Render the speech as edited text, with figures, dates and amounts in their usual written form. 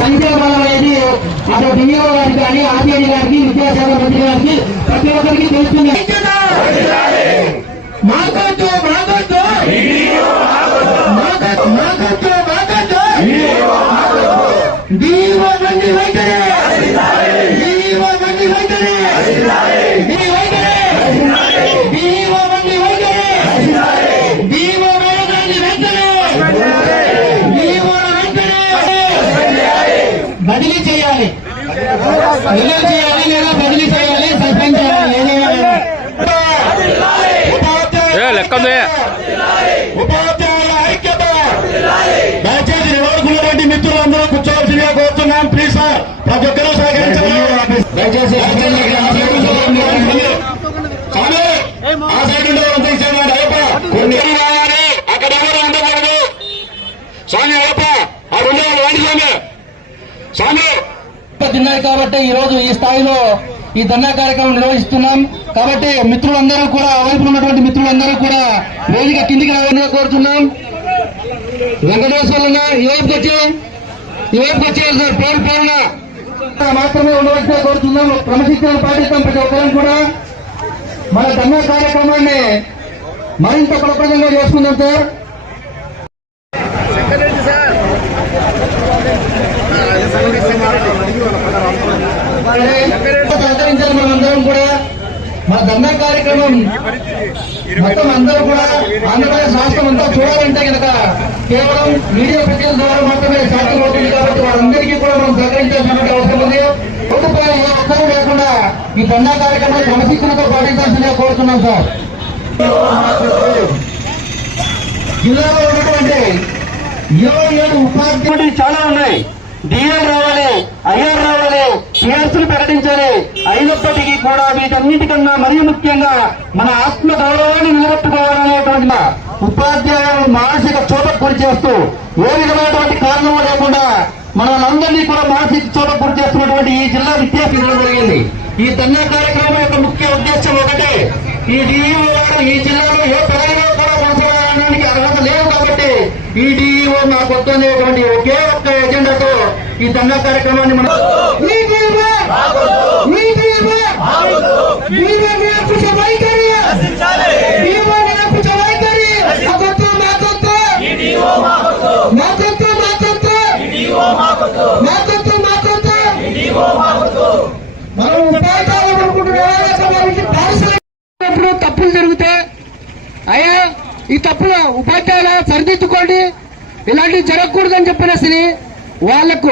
సంక్షేమం అనేది అటు డిఓ గారికి కానీ ఆర్టీఐ గారికి విద్యాశాఖ మంత్రి గారికి ప్రతి ఒక్కరికి తెలుస్తుంది. మాకొద్దు మాకొద్దు మాకొద్దు మాకొద్దు డిఓ మంది వైఖరి డిఓ మంది వైఖరి డిఓ మంది వైఖరి డిఓ మేనేజర్ని వెంటనే బదిలీ చేయాలి లేదా బదిలీ చేయాలి సస్పెండ్ చేయాలి. ఉపాధ్యాయుల ఐక్యత. దయచేసి నిలబడుకున్నటువంటి మిత్రులందరూ కూర్చోవలసిందిగా కోరుతున్నాం. ప్లీజ్ సార్ ప్రతి ఒక్కరూ సహకరించాలి. దయచేసి ఆ సైడ్ ఉంటే ఇచ్చేవాడు అయ్యప్ప కొన్ని రావాలి. అక్కడ ఎవరు ఉండకూడదు. స్వామి అయ్యప్ప అక్కడ ఉండేవాళ్ళు వాడి స్వామి తిన్నాయి కాబట్టి ఈ రోజు ఈ స్థాయిలో ఈ ధర్నా కార్యక్రమం నిర్వహిస్తున్నాం. కాబట్టి మిత్రులందరూ కూడా వైపు ఉన్నటువంటి మిత్రులందరూ కూడా వేదిక కిందికి రావాలని కోరుతున్నాం. వెంకటేశ్వర్లు ఈ వైపుకి వచ్చేయాలి సార్. పేరు పేరున మాత్రమే ఉండవలసిన కోరుతున్నాం. క్రమశిక్షణ పాటిస్తాం ప్రతి ఒక్కరం కూడా. మన ధర్నా కార్యక్రమాన్ని మరింత ప్రపంచంగా చేసుకుందాం సార్. సహకరించాలి. మనందరం కూడా మన ధర్నా కార్యక్రమం మొత్తం అందరూ కూడా ఆంధ్రప్రదేశ్ రాష్ట్రం అంతా చూడాలంటే కనుక కేవలం మీడియా ప్రతినిధుల ద్వారా మాత్రమే సాధ్యమవుతుంది. కాబట్టి వారందరికీ కూడా మనం సహకరించాల్సిన అవసరం ఉంది. ఒక్కరు ఒక్కరూ లేకుండా ఈ ధర్నా కార్యక్రమం క్రమశిక్షణతో పాటించాల్సిందిగా కోరుతున్నాం సార్. జిల్లాలో ఉన్నటువంటి 27 ఉపాధ్యాయులు చాలా ఉన్నాయి. డిఎల్ రావాలి, ఐఆర్ రావాలి, పిఎస్లు ప్రకటించాలి. అయినప్పటికీ కూడా వీటన్నిటికన్నా మరీ ముఖ్యంగా మన ఆత్మ గౌరవాన్ని నిలబెట్టుకోవాలనేటువంటి ఉపాధ్యాయులను మానసిక చోటకు గురి చేస్తూ ఏ విధమైనటువంటి కారణం లేకుండా మనందరినీ కూడా మానసిక చోటకు గురి చేస్తున్నటువంటి ఈ జిల్లా విద్యార్థులు జరిగింది. ఈ ధర్నా కార్యక్రమం యొక్క ముఖ్య ఉద్దేశం ఒకటే, ఈ డిఈఓ ఈ జిల్లాలో ఏ పదవిలో కూడా కొనసాగడానికి అర్హత లేదు కాబట్టి ఈ డిఈఓ మాకు వద్దనేటువంటి ఒకే ఒక్క ఎజెండాతో ఈ ధర్నా కార్యక్రమాన్ని మనం తప్పులు జరిగితే అయ్యా ఈ తప్పులు ఉపాధ్యాయులు సరిదిద్దుకోండి, ఇలాంటివి జరగకూడదని చెప్పిన వాళ్లకు